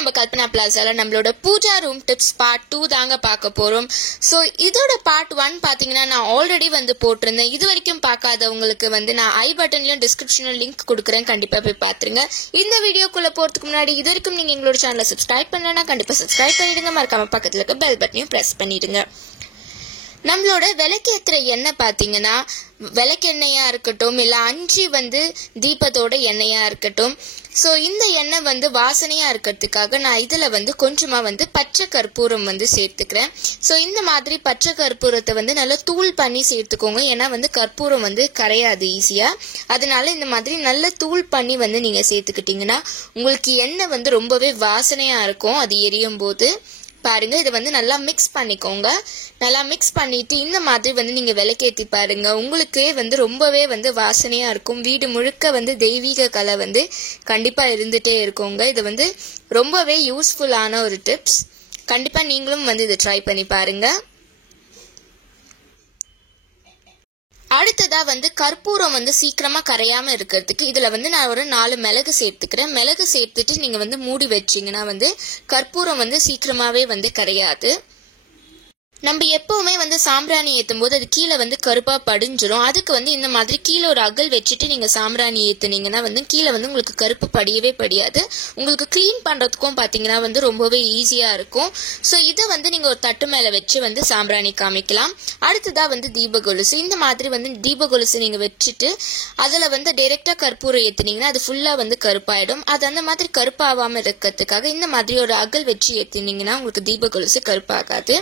நம்ம கல்பனா பிளாசால நம்மளோட Pooja room tips part 2 தாங்க பார்க்க போறோம். ஸோ இதோட பார்ட் 1 பாத்தீங்கன்னா நான் ஆல்ரெடி வந்து போட்டிருந்தேன். இது வரைக்கும் பார்க்காதவங்களுக்கு வந்து நான் ஐ பட்டன்லயும் டிஸ்கிரிப்ஷன்ல லிங்க் கொடுக்குறேன், கண்டிப்பா போய் பாத்துருங்க. இந்த வீடியோக்குள்ள போறதுக்கு முன்னாடி இது வரைக்கும் நீங்க எங்களோட சேனலை சப்ஸ்கிரைப் பண்ணலன்னா கண்டிப்பா சப்ஸ்கிரைப் பண்ணிடுங்க. மறக்காம பக்கத்துல இருக்க பெல் பட்டனையும் பிரஸ் பண்ணிடுங்க. நம்மளோட விளக்கேத்துற எண்ணெய் பாத்தீங்கன்னா விளக்கெண்ணெயா இருக்கட்டும் இல்ல அஞ்சி வந்து தீபத்தோட எண்ணெயா இருக்கட்டும், ஸோ இந்த எண்ணெய் வந்து வாசனையா இருக்கிறதுக்காக நான் இதுல வந்து கொஞ்சமா வந்து பச்சை கற்பூரம் வந்து சேர்த்துக்கிறேன். ஸோ இந்த மாதிரி பச்சை கற்பூரத்தை வந்து நல்லா தூள் பண்ணி சேர்த்துக்கோங்க. ஏன்னா வந்து கற்பூரம் வந்து கரையாது ஈஸியா, அதனால இந்த மாதிரி நல்ல தூள் பண்ணி வந்து நீங்க சேர்த்துக்கிட்டீங்கன்னா உங்களுக்கு எண்ணெய் வந்து ரொம்பவே வாசனையா இருக்கும். அது எரியும் போது பாருங்க, இதை வந்து நல்லா மிக்ஸ் பண்ணிக்கோங்க. நல்லா மிக்ஸ் பண்ணிட்டு இந்த மாதிரி வந்து நீங்க விளக்கேத்தி பாருங்க, உங்களுக்கே வந்து ரொம்பவே வந்து வாசனையா இருக்கும். வீடு முழுக்க வந்து தெய்வீக கலை வந்து கண்டிப்பா இருந்துட்டே இருக்குங்க. இது வந்து ரொம்பவே யூஸ்ஃபுல்லான ஒரு டிப்ஸ். கண்டிப்பா நீங்களும் வந்து இதை ட்ரை பண்ணி பாருங்க. அடுத்ததா வந்து கற்பூரம் வந்து சீக்கிரமா கரையாம இருக்கிறதுக்கு இதுல வந்து நான் ஒரு 4 மிளகு சேர்த்துக்கிறேன். மிளகு சேர்த்துட்டு நீங்க வந்து மூடி வச்சீங்கன்னா வந்து கற்பூரம் வந்து சீக்கிரமாவே வந்து கரையாது. நம்ம எப்பவுமே வந்து சாம்பிராணி ஏற்றும் போது அது கீழே வந்து கருப்பா படிஞ்சிரும். அதுக்கு வந்து இந்த மாதிரி கீழே ஒரு அகல் வச்சுட்டு நீங்க சாம்பிராணி ஏத்துனீங்கன்னா வந்து கீழே வந்து உங்களுக்கு கருப்பு படியவே படியாது. உங்களுக்கு கிளீன் பண்றதுக்கும் பாத்தீங்கன்னா வந்து ரொம்பவே ஈஸியா இருக்கும். ஸோ இதை வந்து நீங்க ஒரு தட்டு மேல வச்சு வந்து சாம்பிராணி காமிக்கலாம். அடுத்ததா வந்து தீப கொலுசு. இந்த மாதிரி வந்து தீப கொலுசு நீங்க வச்சுட்டு அதுல வந்து டைரக்டா கற்பூரம் ஏத்துனீங்கன்னா அது ஃபுல்லா வந்து கருப்பாயிடும். அது அந்த மாதிரி கருப்பாவாம இருக்கிறதுக்காக இந்த மாதிரி ஒரு அகல் வச்சு ஏத்துனீங்கன்னா உங்களுக்கு தீப கொலுசு கருப்பாகாது.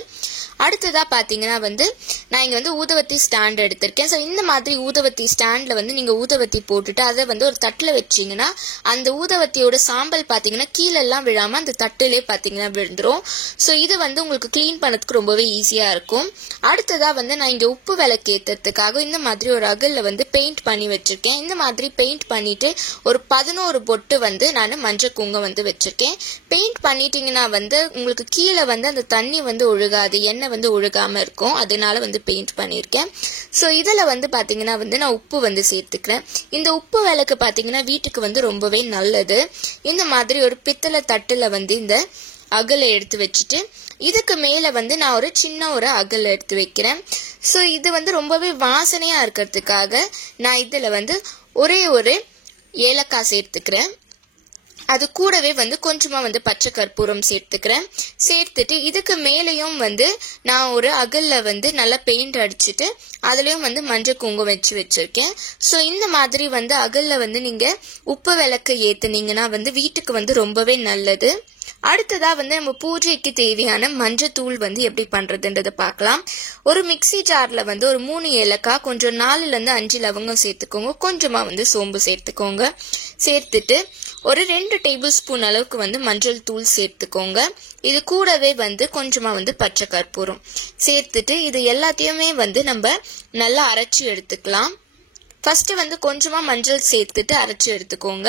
அடுத்ததா பாத்தீங்கன்னா வந்து நான் இங்க வந்து ஊதுவத்தி ஸ்டாண்ட் எடுத்திருக்கேன். ஸோ இந்த மாதிரி ஊதுவத்தி ஸ்டாண்ட்ல வந்து நீங்க ஊதுவத்தி போட்டுட்டு அதை வந்து ஒரு தட்டுல வச்சீங்கன்னா அந்த ஊதுவத்தியோட சாம்பல் பாத்தீங்கன்னா கீழெல்லாம் விழாம அந்த தட்டுலே பாத்தீங்கன்னா விழுந்துரும். ஸோ இது வந்து உங்களுக்கு கிளீன் பண்ணதுக்கு ரொம்பவே ஈஸியா இருக்கும். அடுத்ததா வந்து நான் இங்க உப்பு விளக்கு ஏத்துறதுக்காக இந்த மாதிரி ஒரு அகல்ல வந்து பெயிண்ட் பண்ணி வச்சிருக்கேன். இந்த மாதிரி பெயிண்ட் பண்ணிட்டு ஒரு 11 பொட்டு வந்து நான் மஞ்சள் குங்குமம் வந்து வச்சிருக்கேன். பெயிண்ட் பண்ணிட்டீங்கன்னா வந்து உங்களுக்கு கீழே வந்து அந்த தண்ணி வந்து ஒழுகாது, எண்ணெய் வந்து ஒழுகாம இருக்கும். அதனால வந்து பெயிண்ட் பண்ணிருக்கேன். சோ இதுல வந்து பாத்தீங்கன்னா வந்து நான் உப்பு வந்து சேர்த்துக்கிறேன். இந்த உப்பு விளக்கு பாத்தீங்கன்னா வீட்டுக்கு வந்து ரொம்பவே நல்லது. இந்த மாதிரி ஒரு பித்தளை தட்டுல வந்து இந்த அகலை எடுத்து வச்சுட்டு இதுக்கு மேல வந்து நான் ஒரு சின்ன ஒரு அகல் எடுத்து வைக்கிறேன். சோ இது வந்து ரொம்பவே வாசனையா இருக்கிறதுக்காக நான் இதுல வந்து ஒரே ஒரு ஏலக்காய் சேர்த்துக்கிறேன். அது கூடவே வந்து கொஞ்சமா வந்து பச்சை கற்பூரம் சேர்த்துக்கிறேன். சேர்த்துட்டு இதுக்கு மேலேயும் வந்து நான் ஒரு அகல்ல வந்து நல்லா பெயிண்ட் அடிச்சுட்டு அதுலயும் வந்து மஞ்சள் குங்குமம் வச்சு வச்சிருக்கேன். ஸோ இந்த மாதிரி வந்து அகல்ல வந்து நீங்க உப்பு விளக்கு ஏத்துனீங்கன்னா வந்து வீட்டுக்கு வந்து ரொம்பவே நல்லது. அடுத்ததா வந்து நம்ம பூஜைக்கு தேவையான மஞ்சத்தூள் வந்து எப்படி பண்றதுன்றத பார்க்கலாம். ஒரு மிக்சி ஜார்ல வந்து ஒரு 3 ஏலக்காய், கொஞ்சம் 4ல இருந்து 5 லவங்கம் சேர்த்துக்கோங்க. கொஞ்சமா வந்து சோம்பு சேர்த்துக்கோங்க. சேர்த்துட்டு ஒரு 2 டேபிள் ஸ்பூன் அளவுக்கு வந்து மஞ்சள் தூள் சேர்த்துக்கோங்க. இது கூடவே வந்து கொஞ்சமா வந்து பச்சை கற்பூரம் சேர்த்துட்டு இது எல்லாத்தையுமே வந்து நம்ம நல்லா அரைச்சி எடுத்துக்கலாம். ஃபர்ஸ்ட் வந்து கொஞ்சமா மஞ்சள் சேர்த்துட்டு அரைச்சு எடுத்துக்கோங்க.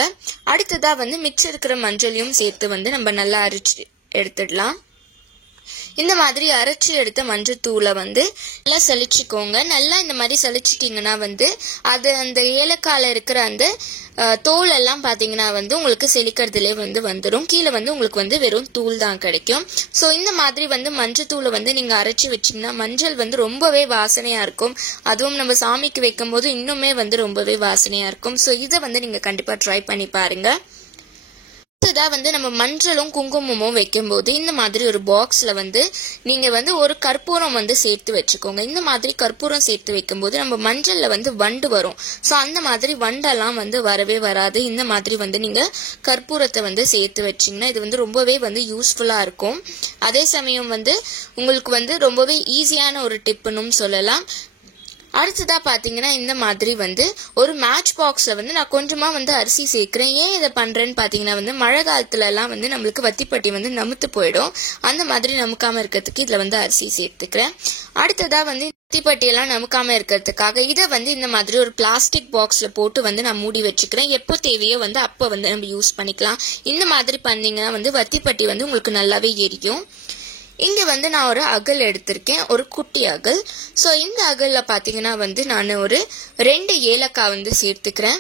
அடுத்ததா வந்து மிச்சம் இருக்கிற மஞ்சளையும் சேர்த்து வந்து நம்ம நல்லா அரைச்சு எடுத்துடலாம். இந்த மாதிரி அரைச்சி எடுத்த மஞ்சள் தூளை வந்து நல்லா சலிச்சுக்கோங்க. நல்லா இந்த மாதிரி சலிச்சிட்டீங்கன்னா வந்து அது அந்த ஏலக்காயில இருக்கிற அந்த தோல் எல்லாம் பாத்தீங்கன்னா வந்து உங்களுக்கு செலிக்கிறதுலே வந்து வந்துடும். கீழே வந்து உங்களுக்கு வந்து வெறும் தூள் தான் கிடைக்கும். ஸோ இந்த மாதிரி வந்து மஞ்சள் தூளை வந்து நீங்க அரைச்சி வச்சீங்கன்னா மஞ்சள் வந்து ரொம்பவே வாசனையா இருக்கும். அதுவும் நம்ம சாமிக்கு வைக்கும் போது இன்னுமே வந்து ரொம்பவே வாசனையா இருக்கும். ஸோ இதை வந்து நீங்க கண்டிப்பா ட்ரை பண்ணி பாருங்க. அடுத்ததா வந்து நம்ம மஞ்சளும் குங்குமமும் வைக்கும் போது இந்த மாதிரி ஒரு பாக்ஸ்ல வந்து நீங்க வந்து ஒரு கற்பூரம் வந்து சேர்த்து வச்சுக்கோங்க. இந்த மாதிரி கற்பூரம் சேர்த்து வைக்கும் போது நம்ம மஞ்சள்ல வந்து வண்டு வரும். சோ அந்த மாதிரி வண்டெல்லாம் வந்து வரவே வராது. இந்த மாதிரி வந்து நீங்க கற்பூரத்தை வந்து சேர்த்து வச்சீங்கன்னா இது வந்து ரொம்பவே வந்து யூஸ்ஃபுல்லா இருக்கும். அதே சமயம் வந்து உங்களுக்கு வந்து ரொம்பவே ஈஸியான ஒரு டிப்னும் சொல்லலாம். அடுத்ததா பாத்தீங்கன்னா இந்த மாதிரி வந்து ஒரு மேட்ச் பாக்ஸ்ல வந்து நான் கொஞ்சமா வந்து அரிசி சேர்க்கிறேன். ஏன் இதை பண்றேன்னு பாத்தீங்கன்னா வந்து மழை காலத்துல எல்லாம் வந்து நம்மளுக்கு வத்திப்பட்டி வந்து நமுத்து போயிடும். அந்த மாதிரி நமுக்காம இருக்கிறதுக்கு இதுல வந்து அரிசி சேர்த்துக்கிறேன். அடுத்ததா வந்து வத்திப்பட்டி எல்லாம் நமுக்காம இருக்கிறதுக்காக இதை வந்து இந்த மாதிரி ஒரு பிளாஸ்டிக் பாக்ஸ்ல போட்டு வந்து நான் மூடி வச்சுக்கிறேன். எப்போ தேவையோ வந்து அப்ப வந்து நம்ம யூஸ் பண்ணிக்கலாம். இந்த மாதிரி பண்ணீங்கன்னா வந்து வத்திப்பட்டி வந்து உங்களுக்கு நல்லாவே எரியும். இங்க வந்து நான் ஒரு அகல் எடுத்திருக்கேன், ஒரு குட்டி அகல். சோ இந்த அகல்ல பாத்தீங்கன்னா வந்து நான் ஒரு 2 ஏலக்காய் வந்து சேர்த்துக்கிறேன்.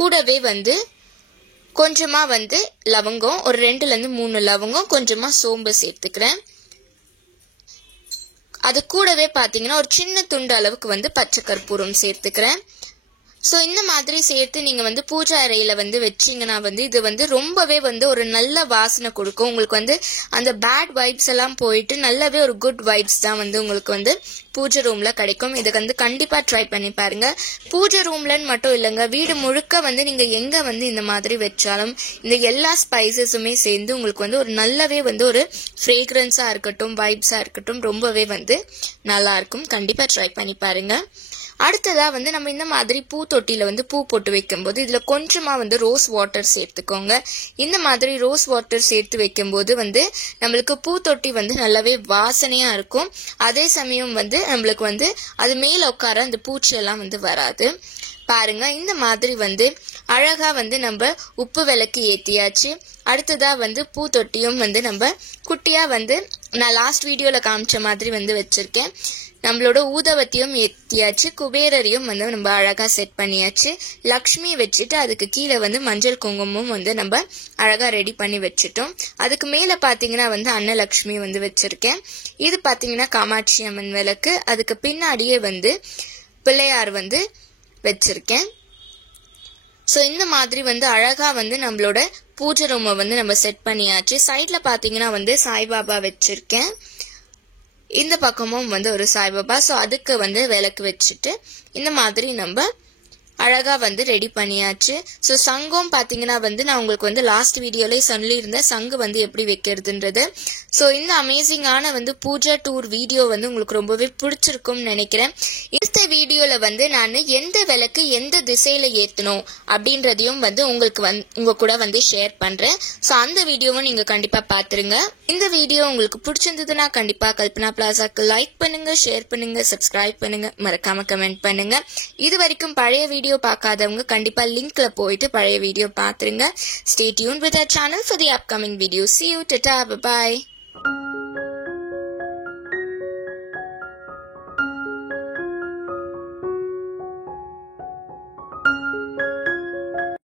கூடவே வந்து கொஞ்சமா வந்து லவங்கம், ஒரு 2ல இருந்து 3 லவங்கம், கொஞ்சமா சோம்பு சேர்த்துக்கிறேன். அது கூடவே பாத்தீங்கன்னா ஒரு சின்ன துண்டு அளவுக்கு வந்து பச்சை கற்பூரம் சேர்த்துக்கிறேன். சோ இந்த மாதிரி சேர்த்து நீங்க வந்து பூஜை அறையில வந்து வச்சீங்கன்னா வந்து இது வந்து ரொம்பவே வந்து ஒரு நல்ல வாசனை கொடுக்கும். உங்களுக்கு வந்து அந்த பேட் வைப்ஸ் எல்லாம் போயிட்டு நல்லாவே ஒரு குட் வைப்ஸ் தான் வந்து உங்களுக்கு வந்து பூஜை ரூம்ல கிடைக்கும். இதை வந்து கண்டிப்பா ட்ரை பண்ணி பாருங்க. பூஜை ரூம்லன்னு மட்டும் இல்லைங்க, வீடு முழுக்க வந்து நீங்க எங்க வந்து இந்த மாதிரி வச்சாலும் இந்த எல்லா ஸ்பைசஸுமே சேர்ந்து உங்களுக்கு வந்து ஒரு நல்லாவே வந்து ஒரு ஃப்ரேக்ரன்ஸா இருக்கட்டும், வைப்ஸா இருக்கட்டும், ரொம்பவே வந்து நல்லா இருக்கும். கண்டிப்பா ட்ரை பண்ணி பாருங்க. அடுத்ததா வந்து நம்ம இந்த மாதிரி பூ தொட்டியில வந்து பூ போட்டு வைக்கும்போது இதுல கொஞ்சமா வந்து ரோஸ் வாட்டர் சேர்த்துக்கோங்க. இந்த மாதிரி ரோஸ் வாட்டர் சேர்த்து வைக்கும்போது வந்து நம்மளுக்கு பூ தொட்டி வந்து நல்லாவே வாசனையா இருக்கும். அதே சமயம் வந்து நம்மளுக்கு வந்து அது மேல உட்கார அந்த பூச்சி எல்லாம் வந்து வராது. பாருங்க, இந்த மாதிரி வந்து அழகா வந்து நம்ம உப்பு விளக்கு ஏத்தியாச்சு. அடுத்ததா வந்து பூ தொட்டியும் வந்து நம்ம குட்டியா வந்து நான் லாஸ்ட் வீடியோல காமிச்ச மாதிரி வந்து வச்சிருக்கேன். நம்மளோட ஊதவத்தியும் ஏத்தியாச்சு, குபேரரையும் வந்து நம்ம அழகா செட் பண்ணியாச்சு. லக்ஷ்மி வச்சுட்டு அதுக்கு கீழே வந்து மஞ்சள் குங்குமமும் வந்து நம்ம அழகா ரெடி பண்ணி வச்சுட்டோம். அதுக்கு மேல பாத்தீங்கன்னா வந்து அன்னலக்ஷ்மி வந்து வச்சிருக்கேன். இது பாத்தீங்கன்னா காமாட்சி அம்மன் விளக்கு, அதுக்கு பின்னாடியே வந்து பிள்ளையார் வந்து வச்சிருக்கேன். சோ இந்த மாதிரி வந்து அழகா வந்து நம்மளோட பூஜை ரூமை வந்து நம்ம செட் பண்ணியாச்சு. சைட்ல பாத்தீங்கன்னா வந்து சாய்பாபா வச்சிருக்கேன். இந்த பக்கமும் வந்து ஒரு சாய்பாபா. சோ அதுக்கு வந்து விளக்கு வச்சுட்டு இந்த மாதிரி நம்ம அழகா வந்து ரெடி பண்ணியாச்சு. சோ சங்கம் பாத்தீங்கன்னா வந்து நான் உங்களுக்கு வந்து லாஸ்ட் வீடியோல சொல்லியிருந்தேன் சங்கு வந்து எப்படி வைக்கிறதுன்றது. சோ இந்த அமேசிங்கான வந்து பூஜா டூர் வீடியோ வந்து உங்களுக்கு ரொம்பவே பிடிச்சிருக்கும்னு நினைக்கிறேன். இந்த வீடியோல வந்து நான் எந்த விளக்கு எந்த திசையில ஏத்தணும் அப்படின்றதையும் வந்து உங்களுக்கு உங்க கூட வந்து ஷேர் பண்றேன். சோ அந்த வீடியோவும் நீங்க கண்டிப்பா பாத்துருங்க. இந்த வீடியோ உங்களுக்கு பிடிச்சிருந்ததுன்னா கண்டிப்பா கல்பனா பிளாசாக்கு லைக் பண்ணுங்க, ஷேர் பண்ணுங்க, சப்ஸ்கிரைப் பண்ணுங்க, மறக்காம கமெண்ட் பண்ணுங்க. இது வரைக்கும் பழைய வீடியோ பார்க்காதவங்க கண்டிப்பா லிங்க்ல போயிட்டு பழைய வீடியோ பாத்துருங்க. Stay tuned with our channel for the upcoming videos. See you, tata, bye bye.